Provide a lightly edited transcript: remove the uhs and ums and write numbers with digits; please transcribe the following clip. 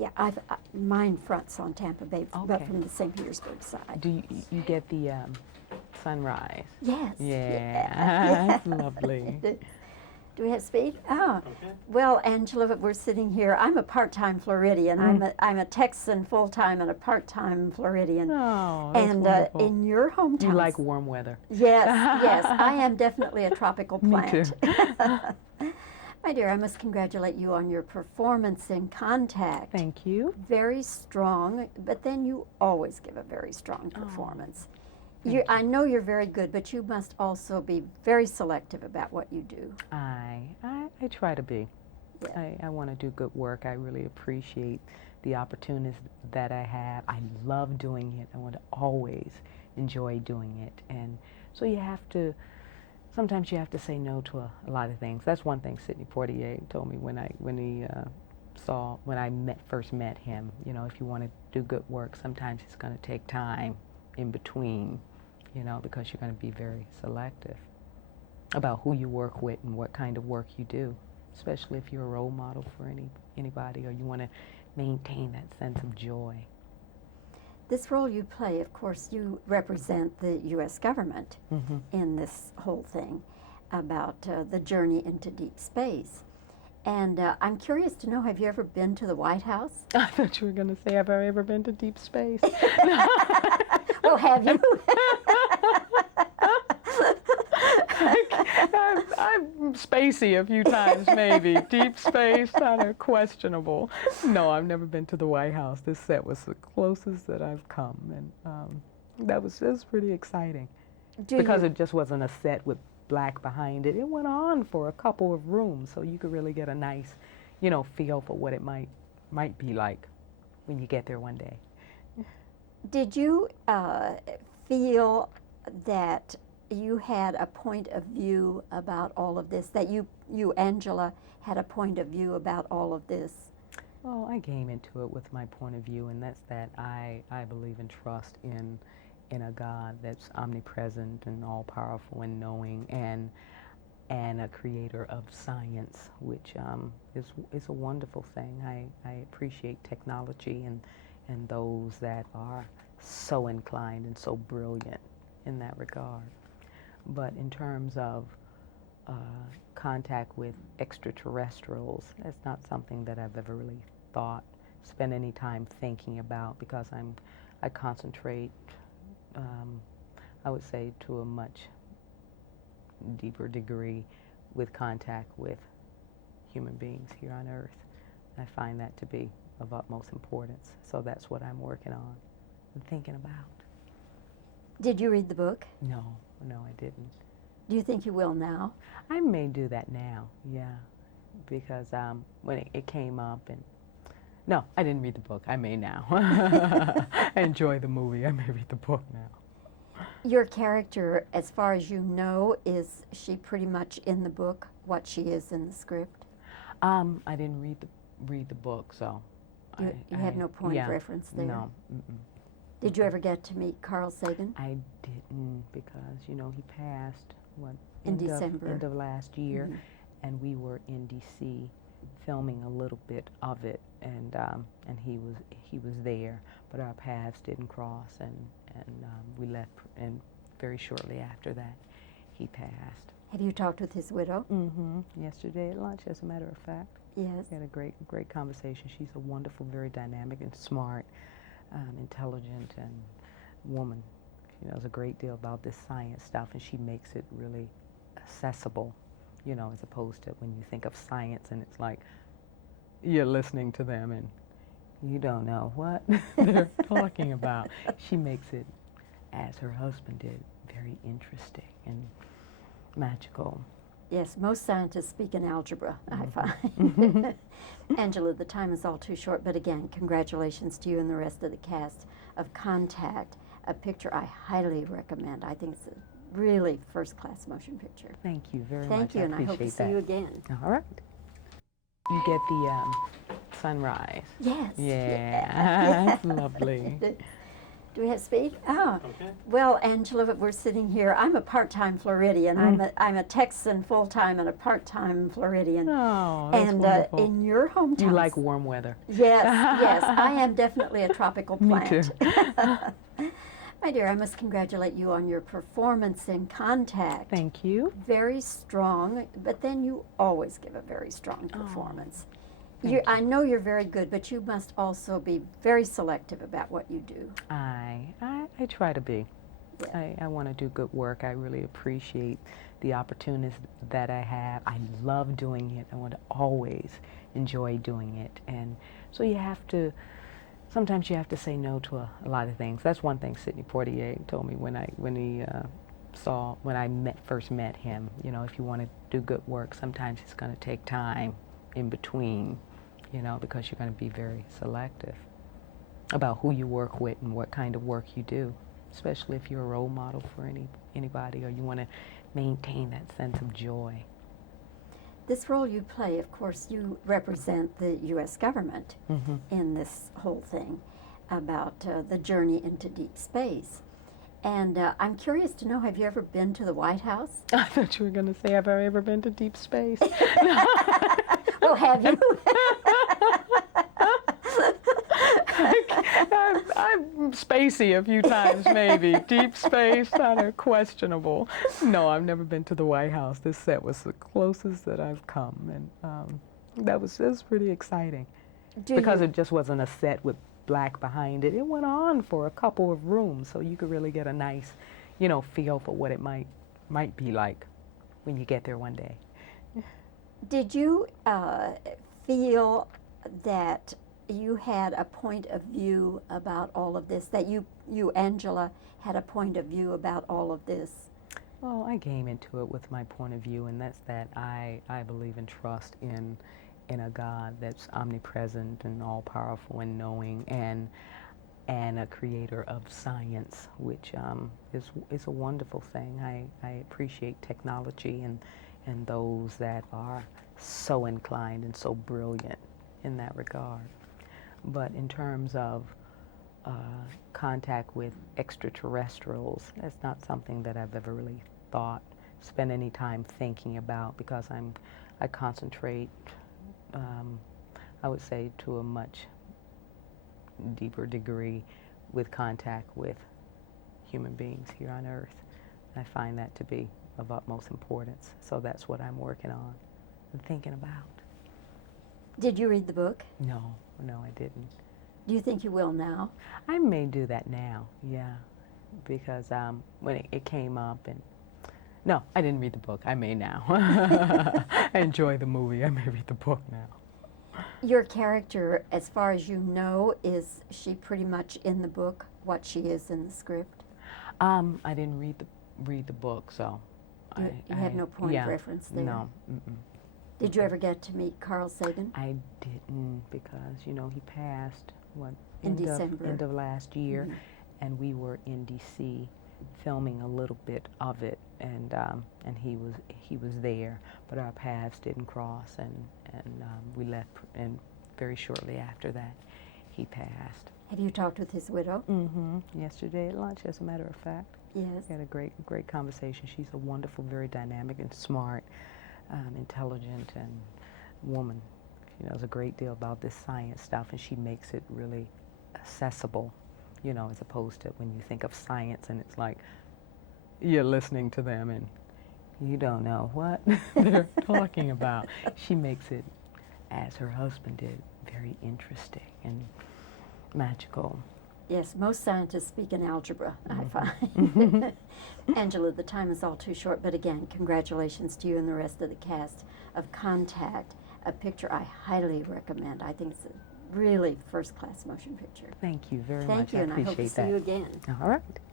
Yeah, mine fronts on Tampa Bay, but Okay. from the St. Petersburg side. Do you get the sunrise? Yes. Yeah, that's lovely. Do we have speed? Oh, Okay. well, Angela, we're sitting here. I'm a part-time Floridian. I'm a Texan full-time and a part-time Floridian. Oh, that's And wonderful. in your hometown. You like warm weather. Yes, yes. I am definitely a tropical Me plant. too. My dear, I must congratulate you on your performance in Contact. Thank you. Very strong, but then you always give a very strong Oh, performance. thank I know you're very good, but you must also be very selective about what you do. I try to be. Yeah. I want to do good work. I really appreciate the opportunities that I have. I love doing it. I want to always enjoy doing it. And so sometimes you have to say no to a lot of things. That's one thing Sidney Poitier told me when I first met him. You know, if you want to do good work, sometimes it's going to take time in between, you know, because you're going to be very selective about who you work with and what kind of work you do, especially if you're a role model for anybody or you want to maintain that sense of joy. This role you play, of course, you represent the U.S. government in this whole thing about the journey into deep space. And I'm curious to know, have you ever been to the White House? I thought you were going to say, have I ever been to deep space? Well, have you? I'm spacey a few times, maybe. Deep space, kind of questionable. No, I've never been to the White House. This set was the closest that I've come, and that was pretty exciting. Because it just wasn't a set with black behind it. It went on for a couple of rooms, so you could really get a nice, you know, feel for what it might be like when you get there one day. Did you feel that you had a point of view about all of this, that you, Angela, had a point of view about all of this? Well, I came into it with my point of view, and that's that I believe and trust in a God that's omnipresent and all-powerful and knowing, and a creator of science, which is a wonderful thing. I appreciate technology and those that are so inclined and so brilliant in that regard. But in terms of contact with extraterrestrials, that's not something that I've ever really spent any time thinking about, because I concentrate, I would say, to a much deeper degree with contact with human beings here on Earth. I find that to be of utmost importance. So that's what I'm working on and thinking about. Did you read the book? No, I didn't. Do you think you will now? I may do that now, yeah, because when it came up, and no, I didn't read the book. I may now. I enjoy the movie. I may read the book now. Your character, as far as you know, is she pretty much in the book what she is in the script? I didn't read the book, so You have no point of reference there? No. Did you ever get to meet Carl Sagan? I didn't, because, you know, he passed, In December. End of last year, and we were in D.C. filming a little bit of it, and he was there, but our paths didn't cross, and we left, and very shortly after that, he passed. Have you talked with his widow? Yesterday at lunch, as a matter of fact. Yes. We had a great conversation. She's a wonderful, very dynamic and smart, intelligent and woman. She knows a great deal about this science stuff, and she makes it really accessible, you know, as opposed to when you think of science and it's like you're listening to them and you don't know what they're talking about. She makes it, as her husband did, very interesting and magical. Yes, most scientists speak in algebra, I find. Angela, the time is all too short, but again, congratulations to you and the rest of the cast of Contact, a picture I highly recommend. I think it's a really first-class motion picture. Thank you very much. Thank you, and I hope to see you again. All right. You get the sunrise. Yes. Yeah, that's lovely. Do we have speed? Oh. Okay. Well, Angela, we're sitting here. I'm a part-time Floridian. I'm a Texan full-time and a part-time Floridian. Oh, that's And wonderful. in your hometown. You like warm weather. Yes, yes. I am definitely a tropical Me plant. too. My dear, I must congratulate you on your performance in Contact. Thank you. Very strong, but then you always give a very strong Oh, performance. thank you. I know you're very good, but you must also be very selective about what you do. I try to be. Yeah. I want to do good work. I really appreciate the opportunities that I have. I love doing it. I want to always enjoy doing it. And so sometimes you have to say no to a lot of things. That's one thing Sidney Poitier told me when I first met him. You know, if you want to do good work, sometimes it's going to take time in between, you know, because you're going to be very selective about who you work with and what kind of work you do, especially if you're a role model for anybody or you want to maintain that sense of joy. This role you play, of course, you represent the U.S. government in this whole thing about the journey into deep space. And I'm curious to know, have you ever been to the White House? I thought you were going to say, have I ever been to deep space? Well, have you? I'm spacey a few times, maybe. Deep space, kind of questionable. No, I've never been to the White House. This set was the closest that I've come, and it was pretty exciting. Because it just wasn't a set with black behind it. It went on for a couple of rooms, so you could really get a nice, you know, feel for what it might be like when you get there one day. Did you feel that you had a point of view about all of this, that you, Angela, had a point of view about all of this? Well, I came into it with my point of view, and that's that I believe and trust in a God that's omnipresent and all-powerful and knowing, and a creator of science, which is a wonderful thing. I appreciate technology and those that are so inclined and so brilliant in that regard. But in terms of contact with extraterrestrials, that's not something that I've ever really spent any time thinking about, because I concentrate, I would say, to a much deeper degree with contact with human beings here on Earth. I find that to be of utmost importance. So that's what I'm working on and thinking about. Did you read the book? No, I didn't. Do you think you will now? I may do that now, yeah, because when it came up, and no, I didn't read the book. I may now. I enjoy the movie. I may read the book now. Your character, as far as you know, is she pretty much in the book what she is in the script? I didn't read the book, so You have no point of reference there? No. Did you ever get to meet Carl Sagan? I didn't, because, you know, he passed, in December. End of last year, and we were in D.C. filming a little bit of it, and he was there, but our paths didn't cross, and we left, and very shortly after that, he passed. Have you talked with his widow? Yesterday at lunch, as a matter of fact. Yes. We had a great conversation. She's a wonderful, very dynamic and smart, intelligent and woman. She knows a great deal about this science stuff, and she makes it really accessible, you know, as opposed to when you think of science and it's like you're listening to them and you don't know what they're talking about. She makes it, as her husband did, very interesting and magical. Yes, most scientists speak in algebra, I find. Angela, the time is all too short, but again, congratulations to you and the rest of the cast of Contact, a picture I highly recommend. I think it's a really first-class motion picture. Thank you very much. Thank you, and I hope to see you again. All right.